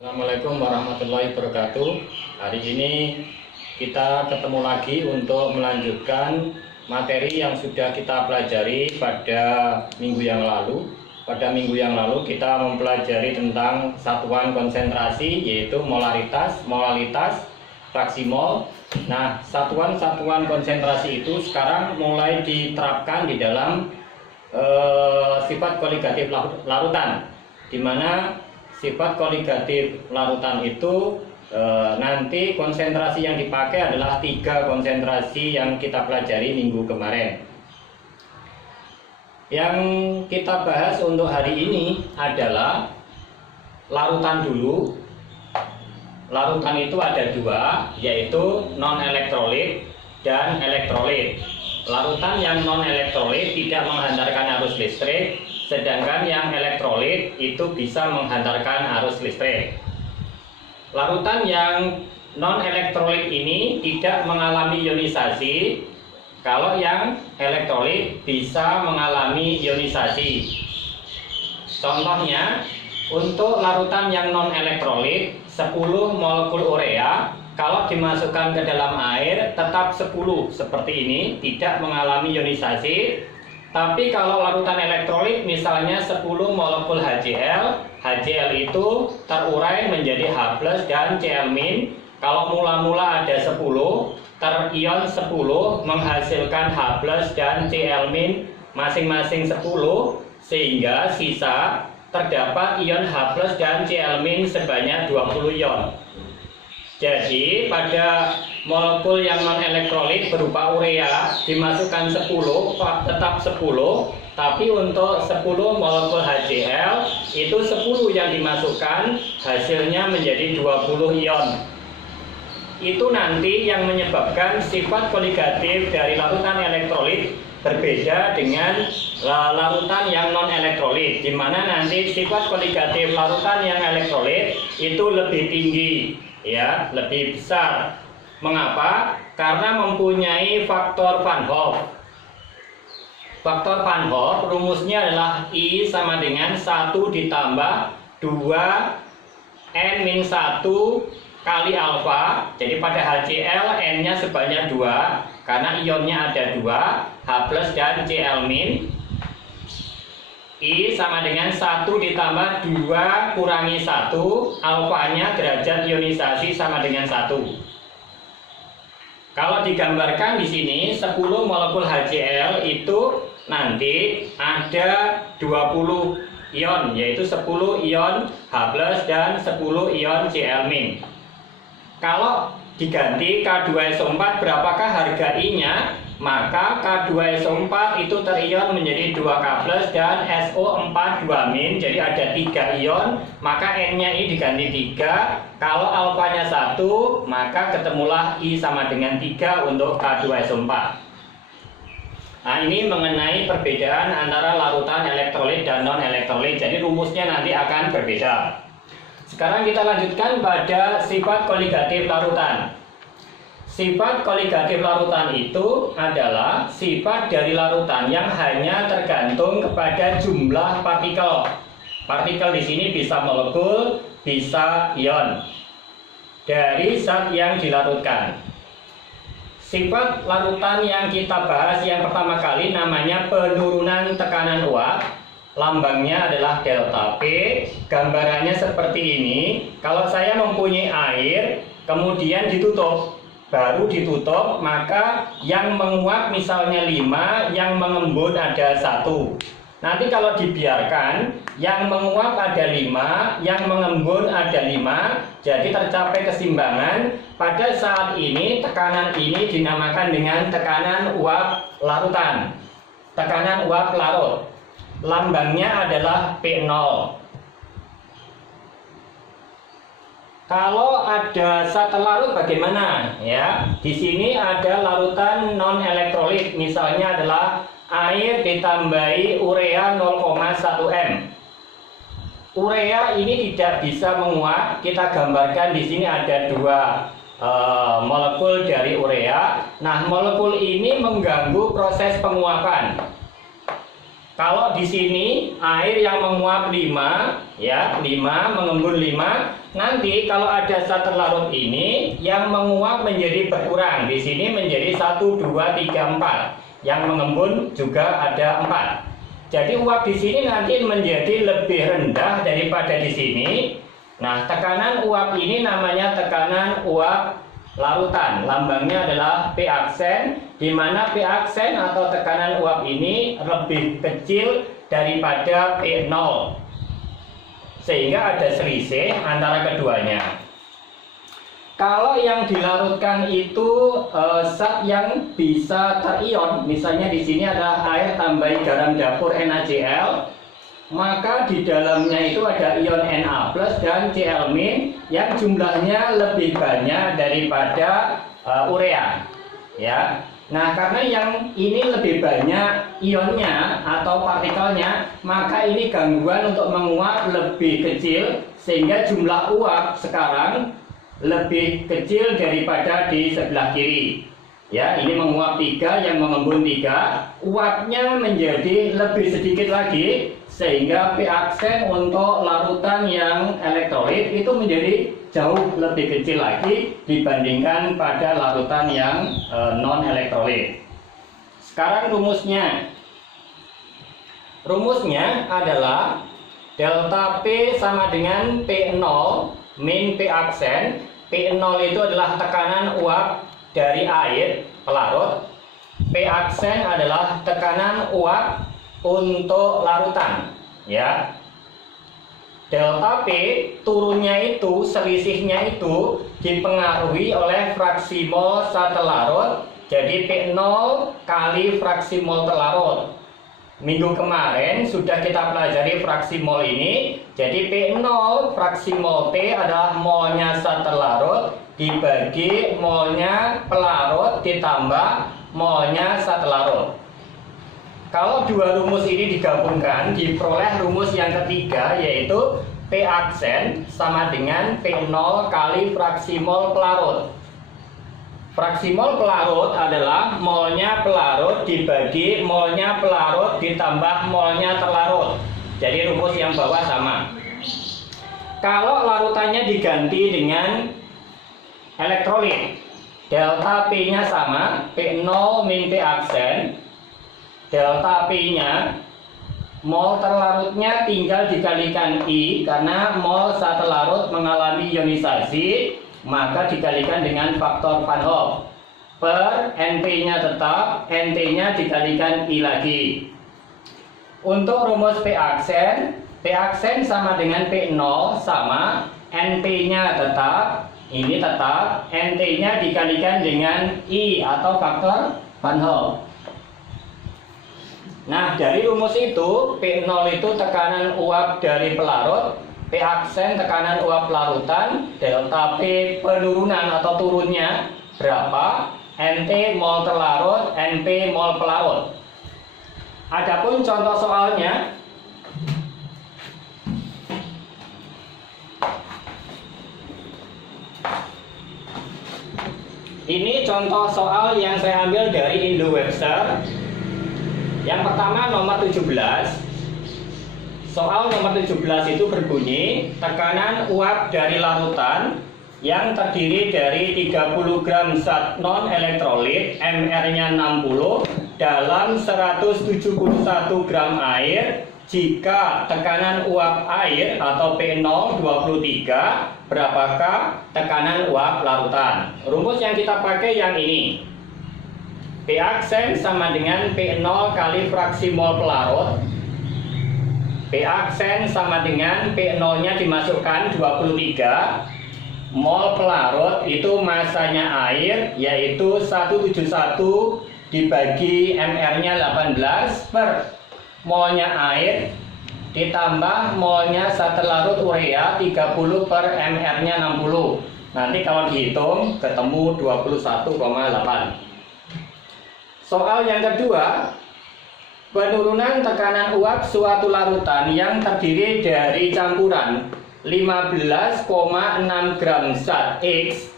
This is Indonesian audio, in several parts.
Assalamualaikum warahmatullahi wabarakatuh. Hari ini kita ketemu lagi untuk melanjutkan materi yang sudah kita pelajari pada minggu yang lalu. Pada minggu yang lalu kita mempelajari tentang satuan konsentrasi, yaitu molaritas, molalitas, fraksi mol. Nah, satuan-satuan konsentrasi itu sekarang mulai diterapkan di dalam sifat koligatif larutan, di mana sifat koligatif larutan itu nanti konsentrasi yang dipakai adalah 3 konsentrasi yang kita pelajari minggu kemarin. Yang kita bahas untuk hari ini adalah larutan dulu. Larutan itu ada 2, yaitu non-elektrolit dan elektrolit. Larutan yang non-elektrolit tidak menghantarkan arus listrik, sedangkan yang elektrolit itu bisa menghantarkan arus listrik. Larutan yang non-elektrolit ini tidak mengalami ionisasi, kalau yang elektrolit bisa mengalami ionisasi. Contohnya, untuk larutan yang non-elektrolit, 10 molekul urea kalau dimasukkan ke dalam air tetap 10 seperti ini, tidak mengalami ionisasi. Tapi kalau larutan elektrolit misalnya 10 molekul HCl, HCl itu terurai menjadi H+ dan Cl-. Kalau mula-mula ada 10, terion 10 menghasilkan H+ dan Cl- masing-masing 10, sehingga sisa terdapat ion H+ dan Cl- sebanyak 20 ion. Jadi pada molekul yang non-elektrolit berupa urea dimasukkan 10, tetap 10, tapi untuk 10 molekul HCl itu 10 yang dimasukkan, hasilnya menjadi 20 ion. Itu nanti yang menyebabkan sifat koligatif dari larutan elektrolit berbeda dengan larutan yang non-elektrolit, di mana nanti sifat koligatif larutan yang elektrolit itu lebih tinggi, ya, lebih besar. Mengapa? Karena mempunyai faktor Van Hoff. Faktor Van Hoff rumusnya adalah I sama dengan 1 ditambah 2 N-1 kali alfa. Jadi pada HCl N-nya sebanyak 2 karena ionnya ada 2, H+ dan Cl-. I sama dengan 1 ditambah 2 kurangi 1, alfanya derajat ionisasi sama dengan 1. Kalau digambarkan di sini 10 molekul HCl itu nanti ada 20 ion, yaitu 10 ion H+ dan 10 ion Cl-. Kalau diganti K2SO4 berapakah harga I-nya? Maka K2SO4 itu terion menjadi 2K+ dan SO4 2-, jadi ada 3 ion, maka N-nya I diganti 3. Kalau alfanya 1, maka ketemulah I sama dengan 3 untuk K2SO4. Nah, ini mengenai perbedaan antara larutan elektrolit dan non-elektrolit, jadi rumusnya nanti akan berbeda. Sekarang kita lanjutkan pada sifat koligatif larutan. Sifat koligatif larutan itu adalah sifat dari larutan yang hanya tergantung kepada jumlah partikel. Partikel di sini bisa molekul, bisa ion dari zat yang dilarutkan. Sifat larutan yang kita bahas yang pertama kali namanya penurunan tekanan uap. Lambangnya adalah delta P. Gambarannya seperti ini. Kalau saya mempunyai air, kemudian ditutup, baru ditutup, maka yang menguap misalnya 5, yang mengembun ada 1. Nanti kalau dibiarkan, yang menguap ada 5, yang mengembun ada 5, jadi tercapai keseimbangan. Pada saat ini tekanan ini dinamakan dengan tekanan uap larutan, tekanan uap larut. Lambangnya adalah P0. Kalau ada zat larut bagaimana? Ya, di sini ada larutan non-elektrolit, misalnya adalah air ditambahi urea 0,1 m. Urea ini tidak bisa menguap. Kita gambarkan di sini ada 2 molekul dari urea. Nah, molekul ini mengganggu proses penguapan. Kalau di sini air yang menguap 5, ya, 5 mengembun 5. Nanti kalau ada zat terlarut ini yang menguap menjadi berkurang. Di sini menjadi 1, 2, 3, 4. Yang mengembun juga ada 4. Jadi uap di sini nanti menjadi lebih rendah daripada di sini. Nah, tekanan uap ini namanya tekanan uap larutan. Lambangnya adalah P aksen, di mana P aksen atau tekanan uap ini lebih kecil daripada P0. Sehingga ada selisih antara keduanya. Kalau yang dilarutkan itu zat yang bisa terion, misalnya di sini ada air tambahi garam dapur NaCl, maka di dalamnya itu ada ion Na+ dan Cl- yang jumlahnya lebih banyak daripada urea, ya. Nah, karena yang ini lebih banyak ionnya atau partikelnya, maka ini gangguan untuk menguap lebih kecil, sehingga jumlah uap sekarang lebih kecil daripada di sebelah kiri. Ya, ini menguap 3, yang mengembun 3, uapnya menjadi lebih sedikit lagi, sehingga P aksen untuk larutan yang elektrolit itu menjadi jauh lebih kecil lagi dibandingkan pada larutan yang non elektrolit. Sekarang rumusnya. Rumusnya adalah delta P sama dengan P0 min P aksen. P0 itu adalah tekanan uap dari air pelarut. P aksen adalah tekanan uap untuk larutan, ya. Delta P turunnya itu, selisihnya itu dipengaruhi oleh fraksi mol zat terlarut. Jadi P0 kali fraksi mol terlarut. Minggu kemarin sudah kita pelajari fraksi mol ini. Jadi P0 fraksi mol T adalah molnya zat terlarut dibagi molnya pelarut ditambah molnya zat terlarut. Kalau dua rumus ini digabungkan, diperoleh rumus yang ketiga, yaitu P aksen sama dengan P0 kali fraksi mol pelarut. Fraksi mol pelarut adalah molnya pelarut dibagi molnya pelarut ditambah molnya terlarut. Jadi rumus yang bawah sama. Kalau larutannya diganti dengan elektrolit, delta P-nya sama, P0 min P aksen. Delta P-nya, mol terlarutnya tinggal dikalikan I, karena mol zat terlarut mengalami ionisasi, maka dikalikan dengan faktor Van Hoff. Per NP-nya tetap, NT-nya dikalikan I lagi. Untuk rumus P aksen sama dengan P0 sama, NP-nya tetap, ini tetap, NT-nya dikalikan dengan I atau faktor Van Hoff. Nah, dari rumus itu, P0 itu tekanan uap dari pelarut, P aksen tekanan uap larutan, delta P penurunan atau turunnya berapa, NT mol terlarut, NP mol pelarut. Adapun contoh soalnya, ini contoh soal yang saya ambil dari Indo Webster. Yang pertama nomor 17. Soal nomor 17 itu berbunyi, tekanan uap dari larutan yang terdiri dari 30 gram zat non elektrolit, MR-nya 60, dalam 171 gram air, jika tekanan uap air atau P0 23, berapakah tekanan uap larutan? Rumus yang kita pakai yang ini. P aksen sama dengan P0 kali fraksi mol pelarut. P aksen sama dengan P0-nya dimasukkan 23. Mol pelarut itu masanya air, yaitu 171 dibagi MR-nya 18 per molnya air ditambah molnya zat terlarut urea 30 per MR-nya 60. Nanti kalau dihitung ketemu 21,8. Soal yang kedua, penurunan tekanan uap suatu larutan yang terdiri dari campuran 15,6 gram zat X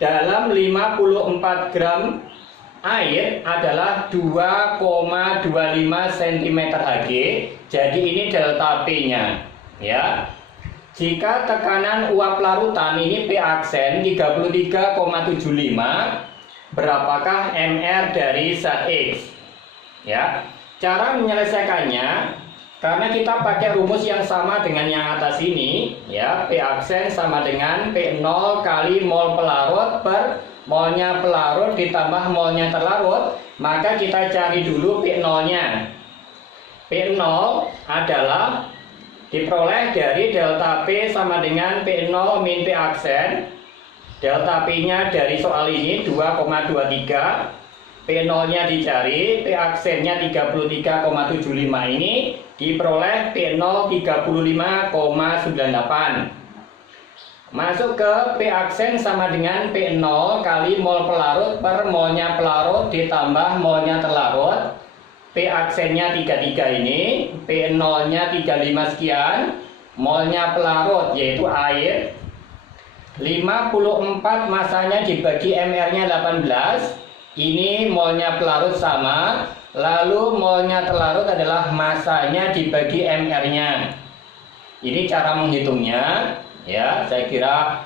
dalam 54 gram air adalah 2,25 cm Hg. Jadi ini delta P-nya, ya. Jika tekanan uap larutan ini P aksen 33,75, berapakah MR dari zat X? Ya. Cara menyelesaikannya, karena kita pakai rumus yang sama dengan yang atas ini, ya, P aksen sama dengan P0 kali mol pelarut per molnya pelarut ditambah molnya terlarut, maka kita cari dulu P0-nya. P0 adalah diperoleh dari delta P sama dengan P0 min P aksen. Delta P-nya dari soal ini 2,23, P0-nya dicari, P aksennya 33,75 ini diperoleh P0 35,98. Masuk ke P aksen sama dengan P0 kali mol pelarut per molnya pelarut ditambah molnya terlarut. P aksennya 33 ini, P0-nya 35 sekian, molnya pelarut yaitu air 54, masanya dibagi MR-nya 18. Ini molnya pelarut sama, lalu molnya terlarut adalah masanya dibagi MR-nya. Ini cara menghitungnya, ya. Saya kira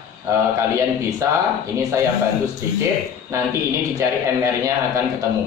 kalian bisa. Ini saya bantu sedikit. Nanti ini dicari MR-nya akan ketemu.